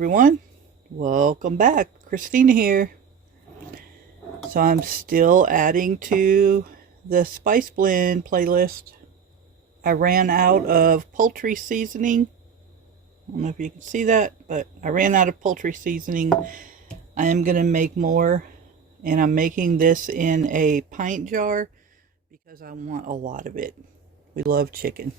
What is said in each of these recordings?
everyone, welcome back. Christina here. So I'm still adding to the spice blend playlist. I ran out of poultry seasoning. I don't know if you can see that, but I ran out of poultry seasoning. I am going to make more, and I'm making this in a pint jar because I want a lot of it. We love chicken.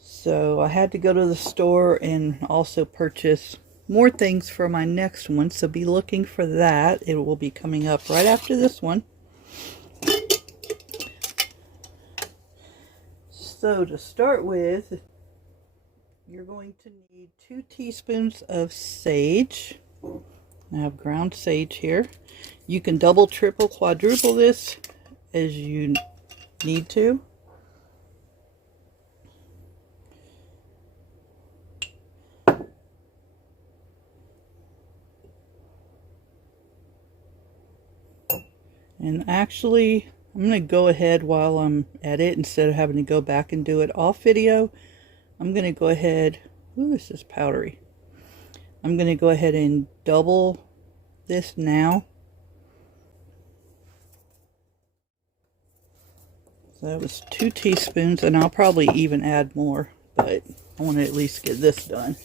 So I had to go to the store and also purchase more things for my next one. So be looking for that. It will be coming up right after this one. So to start with, you're going to need 2 teaspoons of sage. I have ground sage here. You can double, triple, quadruple this as you need to. And actually, I'm going to go ahead while I'm at it, instead of having to go back and do it off video. I'm going to go ahead, ooh, this is powdery. I'm going to go ahead and double this now. So that was 2 teaspoons, and I'll probably even add more, but I want to at least get this done.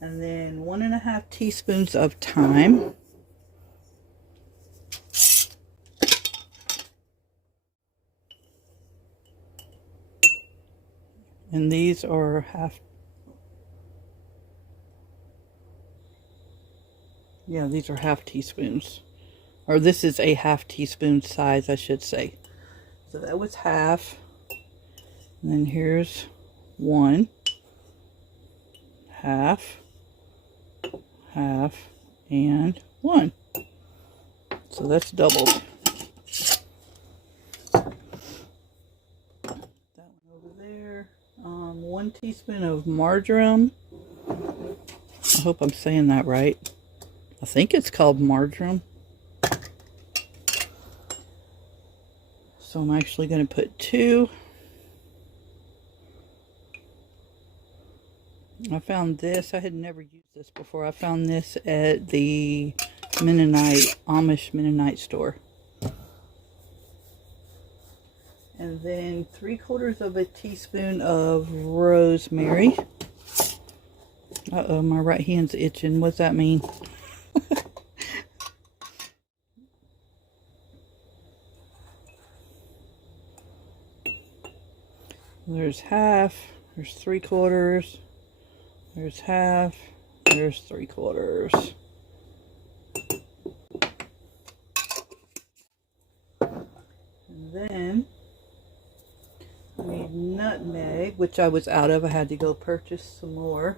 And then 1.5 teaspoons of thyme. And these are half, yeah, these are half teaspoons. Or this is a half teaspoon size, I should say. So that was half. And then here's 1, half, half, and 1. So that's doubled. That one over there. 1 teaspoon of marjoram. I hope I'm saying that right. I think it's called marjoram. So I'm actually going to put 2. I found this. I had never used this before. I found this at the Amish Mennonite store. And then 3/4 of a teaspoon of rosemary. Uh-oh, my right hand's itching. What's that mean? There's half, there's 3/4, there's half, there's 3/4. And then I need nutmeg, which I was out of. I had to go purchase some more.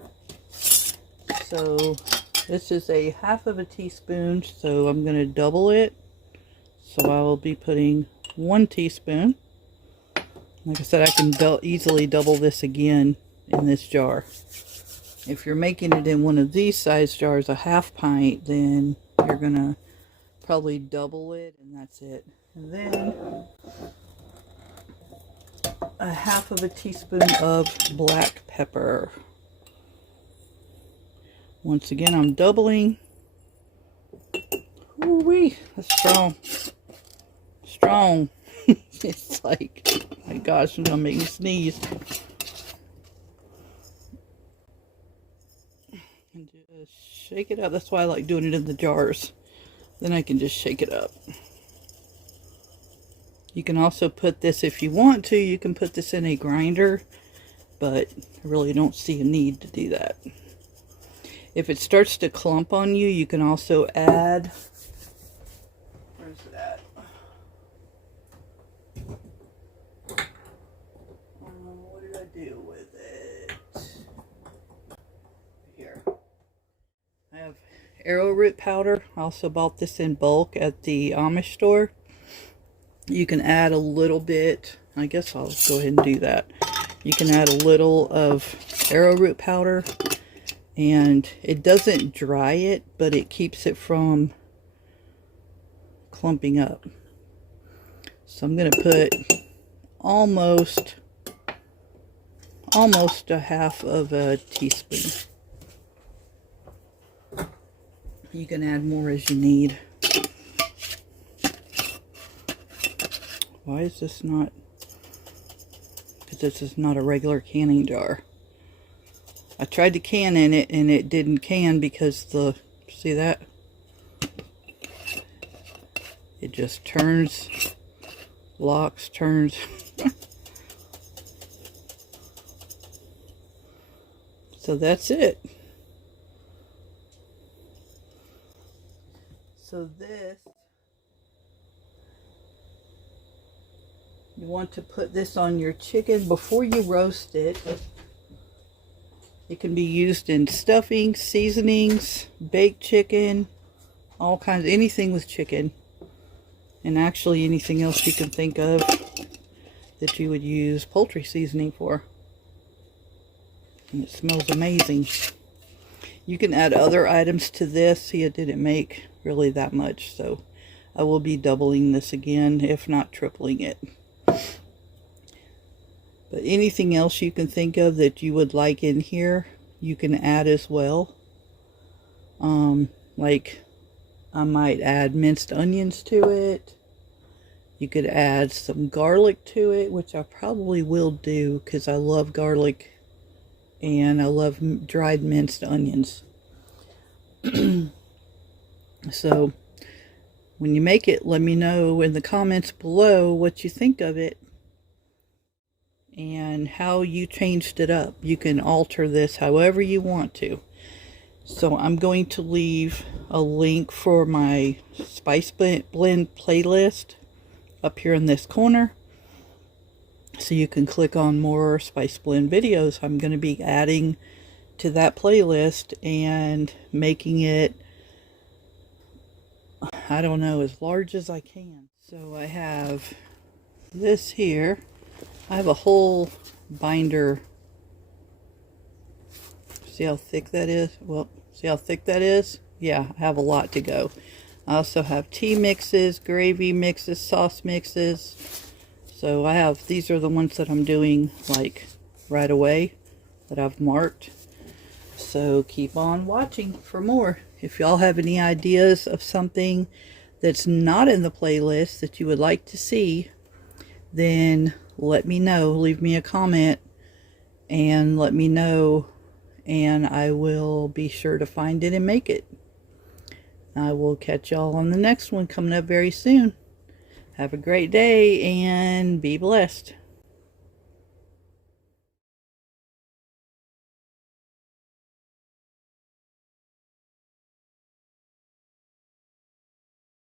So this is a half of a teaspoon, so I'm going to double it. So I will be putting 1 teaspoon. Like I said, I can easily double this again in this jar. If you're making it in one of these size jars, a half pint, then you're going to probably double it, and that's it. And then a half of a teaspoon of black pepper. Once again, I'm doubling. Ooh-wee, that's strong. Strong. It's like, oh my gosh, it's gonna make me sneeze. And just shake it up. That's why I like doing it in the jars. Then I can just shake it up. You can also put this, if you want to, you can put this in a grinder, but I really don't see a need to do that. If it starts to clump on you, you can also add, where's it at? What did I do with it? Here. I have arrowroot powder. I also bought this in bulk at the Amish store. You can add a little bit, I guess I'll go ahead and do that. You can add a little of arrowroot powder, and it doesn't dry it, but it keeps it from clumping up. So I'm going to put almost a half of a teaspoon. You can add more as you need. Why is this not? Because this is not a regular canning jar. I tried to can in it and it didn't can because the, see that? It just turns, locks, turns. So that's it. So this, you want to put this on your chicken before you roast it. It can be used in stuffing, seasonings, baked chicken, all kinds, anything with chicken. And actually anything else you can think of that you would use poultry seasoning for. And it smells amazing. You can add other items to this. See, it didn't make really that much, so I will be doubling this again, if not tripling it. But anything else you can think of that you would like in here, you can add as well. Like I might add minced onions to it. You could add some garlic to it, which I probably will do because I love garlic and I love dried minced onions. So when you make it, let me know in the comments below what you think of it and how you changed it up. You can alter this however you want to. So I'm going to leave a link for my Spice Blend playlist up here in this corner, so you can click on more Spice Blend videos. I'm going to be adding to that playlist and making it, I don't know, as large as I can. So I have this here. I have a whole binder. See how thick that is? Well, see how thick that is? Yeah, I have a lot to go. I also have tea mixes, gravy mixes, sauce mixes. So I have, these are the ones that I'm doing like right away that I've marked. So keep on watching for more. If y'all have any ideas of something that's not in the playlist that you would like to see, then let me know. Leave me a comment and let me know, and I will be sure to find it and make it. I will catch y'all on the next one coming up very soon. Have a great day and be blessed.